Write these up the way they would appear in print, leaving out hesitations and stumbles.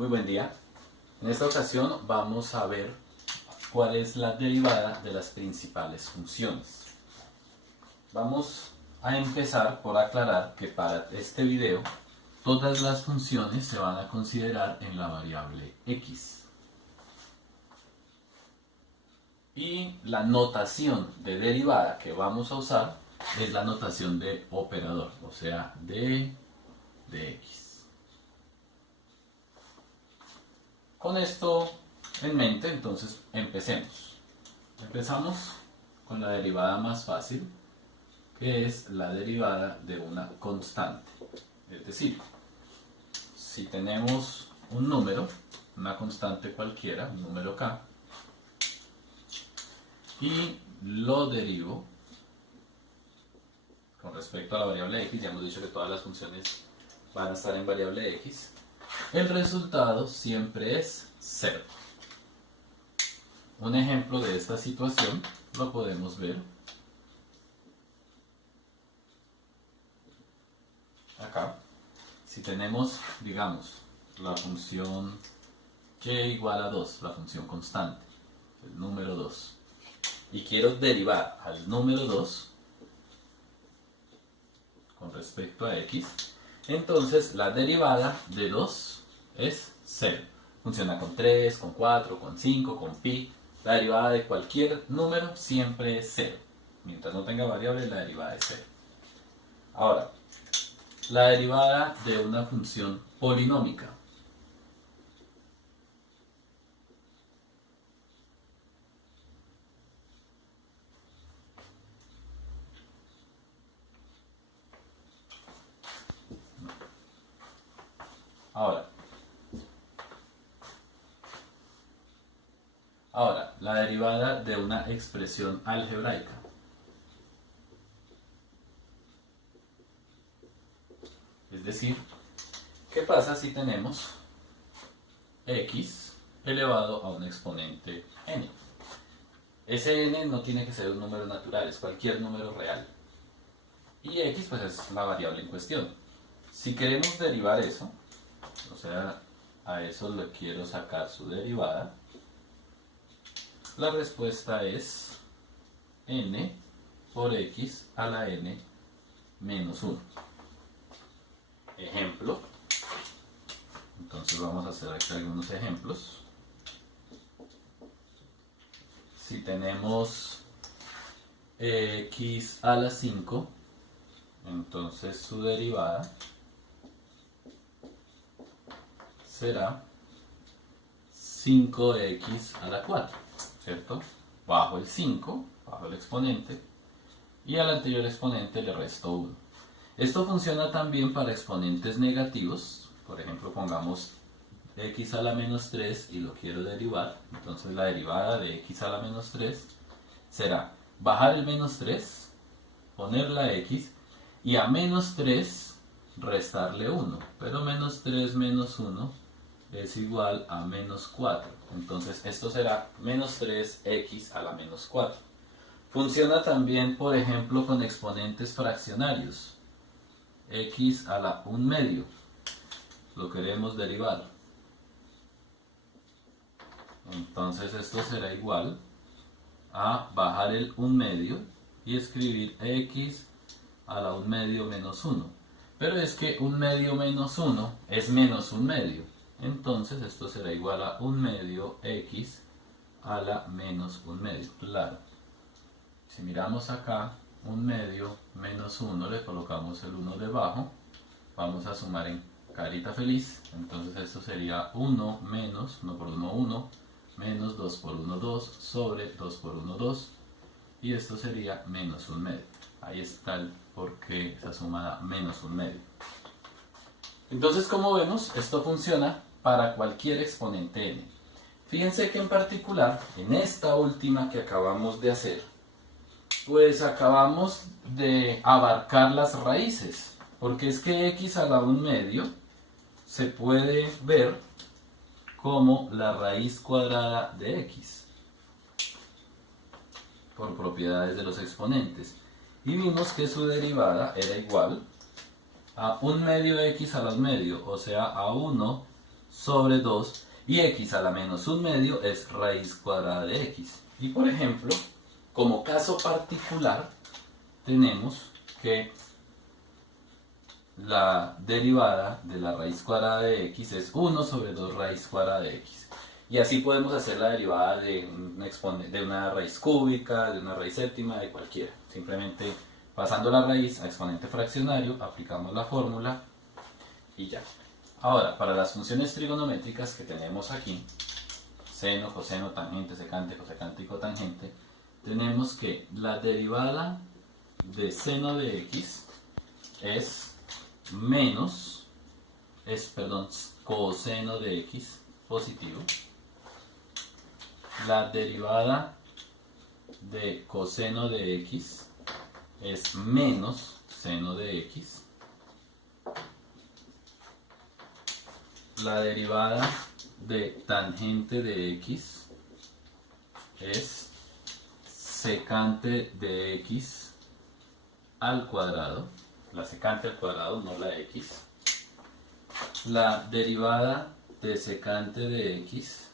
Muy buen día. En esta ocasión vamos a ver cuál es la derivada de las principales funciones. Vamos a empezar por aclarar que para este video todas las funciones se van a considerar en la variable x. Y la notación de derivada que vamos a usar es la notación de operador, o sea, d de x. Con esto en mente, entonces empecemos. Empezamos con la derivada más fácil, que es la derivada de una constante. Es decir, si tenemos un número, una constante cualquiera, un número k, y lo derivo con respecto a la variable x, ya hemos dicho que todas las funciones van a estar en variable x, el resultado siempre es 0. Un ejemplo de esta situación lo podemos ver acá. Si tenemos, digamos, la función y igual a 2, la función constante, el número 2, y quiero derivar al número 2 con respecto a x, entonces la derivada de 2 es 0. Funciona con 3, con 4, con 5, con pi. La derivada de cualquier número siempre es 0. Mientras no tenga variable, la derivada es 0. Ahora, la derivada de una función polinómica. Ahora, la derivada de una expresión algebraica. Es decir, ¿qué pasa si tenemos x elevado a un exponente n? Ese n no tiene que ser un número natural, es cualquier número real. Y x pues es la variable en cuestión. Si queremos derivar eso, o sea, a eso le quiero sacar su derivada, la respuesta es n por x a la n menos 1. Ejemplo. Entonces vamos a hacer aquí algunos ejemplos. Si tenemos x a la 5, entonces su derivada será 5x a la 4, ¿cierto? Bajo el 5, bajo el exponente, y al anterior exponente le resto 1. Esto funciona también para exponentes negativos. Por ejemplo, pongamos x a la menos 3 y lo quiero derivar. Entonces la derivada de x a la menos 3 será bajar el menos 3, poner la x, y a menos 3 restarle 1. Pero menos 3 menos 1 es igual a menos 4. Entonces esto será menos 3x a la menos 4. Funciona también, por ejemplo, con exponentes fraccionarios. X a la 1 medio. Lo queremos derivar. Entonces esto será igual a bajar el 1 medio y escribir x a la 1 medio menos 1. Pero es que 1 medio menos 1 es menos 1 medio. Entonces esto será igual a 1 medio x a la menos 1 medio. Claro. Si miramos acá, 1 medio menos 1, le colocamos el 1 debajo. Vamos a sumar en carita feliz. Entonces esto sería 1 menos, 1 por 1, 1, menos 2 por 1, 2, sobre 2 por 1, 2. Y esto sería menos 1 medio. Ahí está el porqué esa suma da menos 1 medio. Entonces, como vemos, esto funciona para cualquier exponente n. Fíjense que en particular, en esta última que acabamos de hacer, pues acabamos de abarcar las raíces, porque es que x a la 1 medio se puede ver como la raíz cuadrada de x, por propiedades de los exponentes. Y vimos que su derivada era igual a 1 medio x a la 1 medio, o sea, a 1 sobre 2 y x a la menos 1/2 es raíz cuadrada de x. Y por ejemplo, como caso particular, tenemos que la derivada de la raíz cuadrada de x es 1 sobre 2 raíz cuadrada de x. Y así podemos hacer la derivada de una raíz cúbica, de una raíz séptima, de cualquiera. Simplemente pasando la raíz a exponente fraccionario, aplicamos la fórmula y ya. Ahora, para las funciones trigonométricas que tenemos aquí, seno, coseno, tangente, secante, cosecante y cotangente, tenemos que la derivada de seno de x es coseno de x positivo. La derivada de coseno de x es menos seno de x. La derivada de tangente de x es secante de x al cuadrado. La secante al cuadrado, no la x. La derivada de secante de x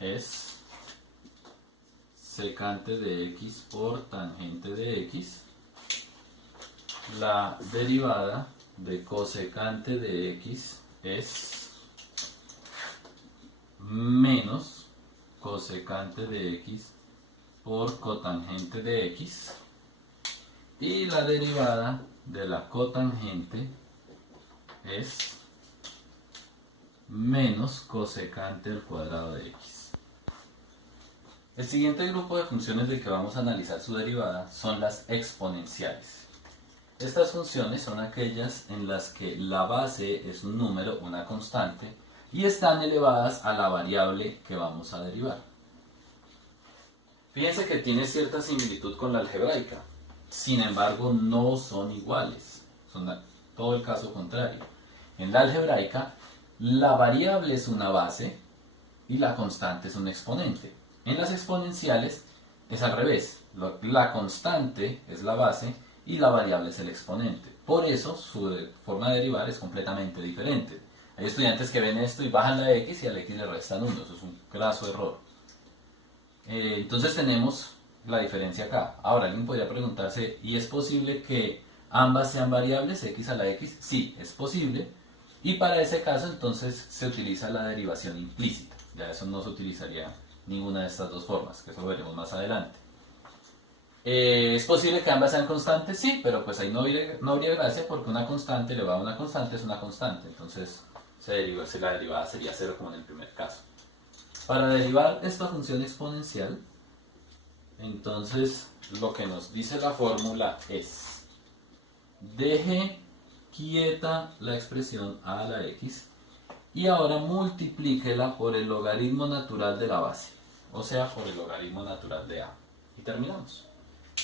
es secante de x por tangente de x. La derivada de cosecante de x es menos cosecante de x por cotangente de x. Y la derivada de la cotangente es menos cosecante al cuadrado de x. El siguiente grupo de funciones del que vamos a analizar su derivada son las exponenciales. Estas funciones son aquellas en las que la base es un número, una constante, y están elevadas a la variable que vamos a derivar. Fíjense que tiene cierta similitud con la algebraica, sin embargo no son iguales, son todo el caso contrario. En la algebraica, la variable es una base y la constante es un exponente. En las exponenciales es al revés, la constante es la base y la variable es el exponente. Por eso su forma de derivar es completamente diferente. Hay estudiantes que ven esto y bajan la x y al x le restan 1, eso es un graso error. Entonces tenemos la diferencia acá. Ahora alguien podría preguntarse, ¿y es posible que ambas sean variables, x a la x? Sí, es posible. Y para ese caso entonces se utiliza la derivación implícita. Ya eso no se utilizaría ninguna de estas dos formas, que eso veremos más adelante. ¿Es posible que ambas sean constantes? Sí, pero pues ahí no habría gracia porque una constante elevada a una constante es una constante. Entonces la derivada sería 0 como en el primer caso. Para derivar esta función exponencial, entonces lo que nos dice la fórmula es: deje quieta la expresión a a la x y ahora multiplíquela por el logaritmo natural de la base, o sea, por el logaritmo natural de a. Y terminamos.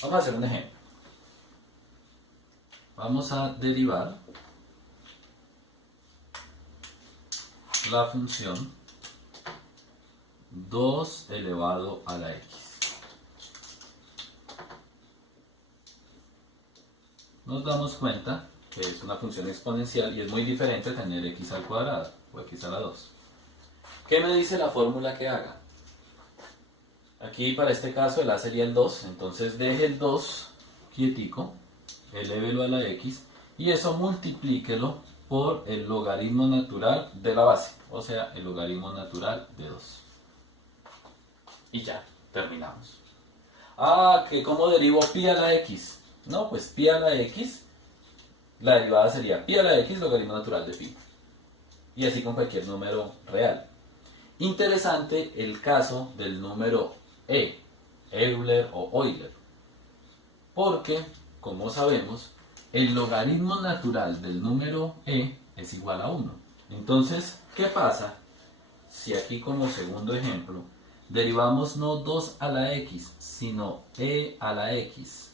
Vamos a hacer un ejemplo. Vamos a derivar la función 2 elevado a la x. Nos damos cuenta que es una función exponencial y es muy diferente tener x al cuadrado o x a la 2. ¿Qué me dice la fórmula que haga? Aquí para este caso el a sería el 2, entonces deje el 2 quietico, elévelo a la x y eso multiplíquelo por el logaritmo natural de la base, o sea, el logaritmo natural de 2. Y ya, terminamos. ¿Que cómo derivo pi a la x? No, pues pi a la x, la derivada sería pi a la x logaritmo natural de pi. Y así con cualquier número real. Interesante el caso del número Euler o Euler. Porque, como sabemos, el logaritmo natural del número es igual a 1. Entonces, ¿qué pasa si aquí como segundo ejemplo derivamos no 2 a la x, sino a la x?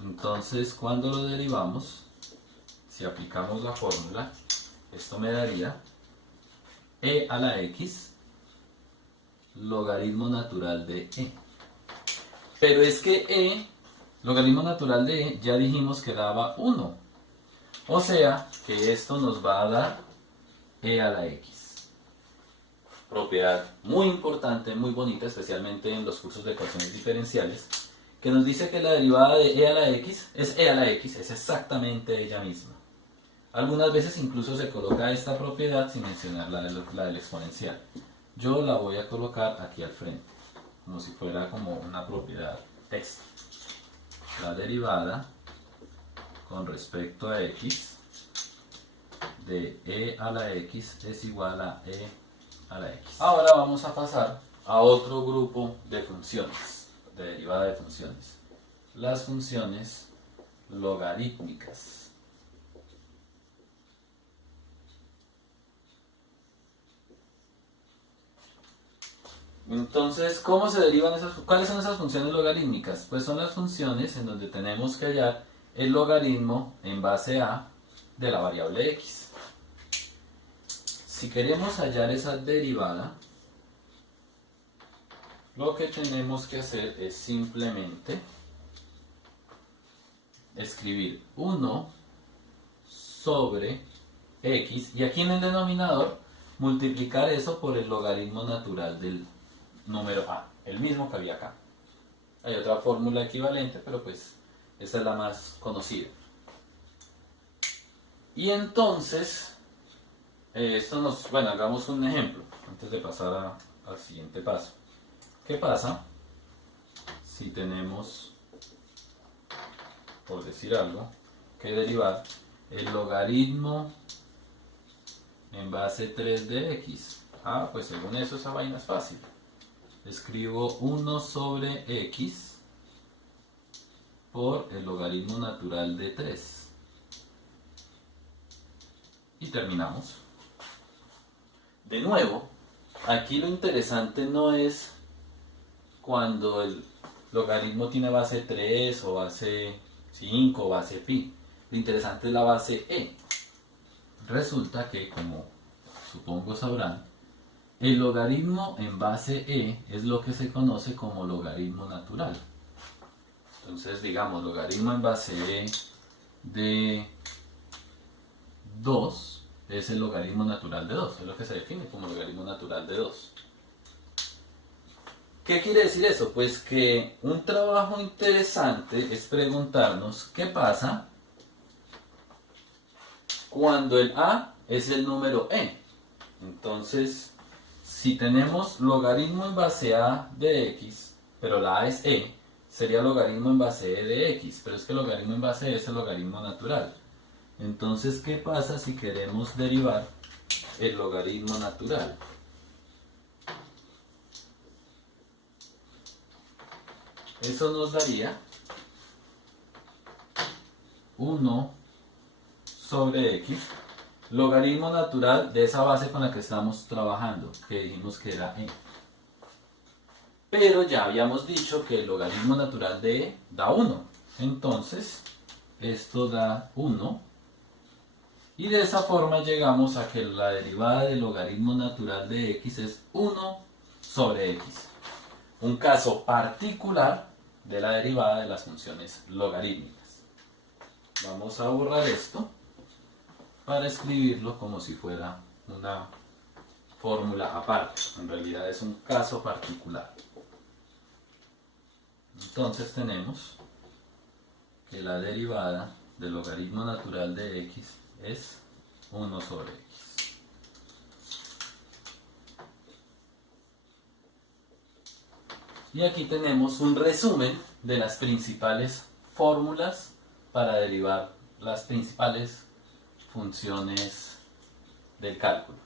Entonces, cuando lo derivamos, si aplicamos la fórmula, esto me daría a la x logaritmo natural de Pero es que logaritmo natural de ya dijimos que daba 1. O sea, que esto nos va a dar e a la x. Propiedad muy importante, muy bonita, especialmente en los cursos de ecuaciones diferenciales, que nos dice que la derivada de e a la x, es exactamente ella misma. Algunas veces incluso se coloca esta propiedad sin mencionar la del exponencial. Yo la voy a colocar aquí al frente, como si fuera como una propiedad extra. La derivada con respecto a x de e a la x es igual a e a la x. Ahora vamos a pasar a otro grupo de funciones, de derivada de funciones. Las funciones logarítmicas. Entonces, ¿cómo se derivan cuáles son esas funciones logarítmicas? Pues son las funciones en donde tenemos que hallar el logaritmo en base a de la variable x. Si queremos hallar esa derivada, lo que tenemos que hacer es simplemente escribir 1 sobre x, y aquí en el denominador multiplicar eso por el logaritmo natural del número a, el mismo que había acá. Hay otra fórmula equivalente, pero pues esta es la más conocida. Y entonces, bueno, hagamos un ejemplo antes de pasar al siguiente paso. ¿Qué pasa si tenemos, por decir algo, que derivar el logaritmo en base 3 de x? Ah, pues según eso esa vaina es fácil. Escribo 1 sobre x por el logaritmo natural de 3. Y terminamos. De nuevo, aquí lo interesante no es cuando el logaritmo tiene base 3 o base 5 o base pi. Lo interesante es la base e. Resulta que, como supongo sabrán, el logaritmo en base e es lo que se conoce como logaritmo natural. Entonces, digamos, logaritmo en base e de 2 es el logaritmo natural de 2, es lo que se define como logaritmo natural de 2. ¿Qué quiere decir eso? Pues que un trabajo interesante es preguntarnos qué pasa cuando el a es el número e. Entonces, si tenemos logaritmo en base a de x, pero la a es e, sería logaritmo en base e de x, pero es que el logaritmo en base e es el logaritmo natural. Entonces, ¿qué pasa si queremos derivar el logaritmo natural? Eso nos daría 1 sobre x, logaritmo natural de esa base con la que estamos trabajando, que dijimos que era e. Pero ya habíamos dicho que el logaritmo natural de e da 1. Entonces, esto da 1. Y de esa forma llegamos a que la derivada del logaritmo natural de x es 1 sobre x. Un caso particular de la derivada de las funciones logarítmicas. Vamos a borrar esto para escribirlo como si fuera una fórmula aparte. En realidad es un caso particular. Entonces tenemos que la derivada del logaritmo natural de x es 1 sobre x. Y aquí tenemos un resumen de las principales fórmulas para derivar las principales funciones del cálculo.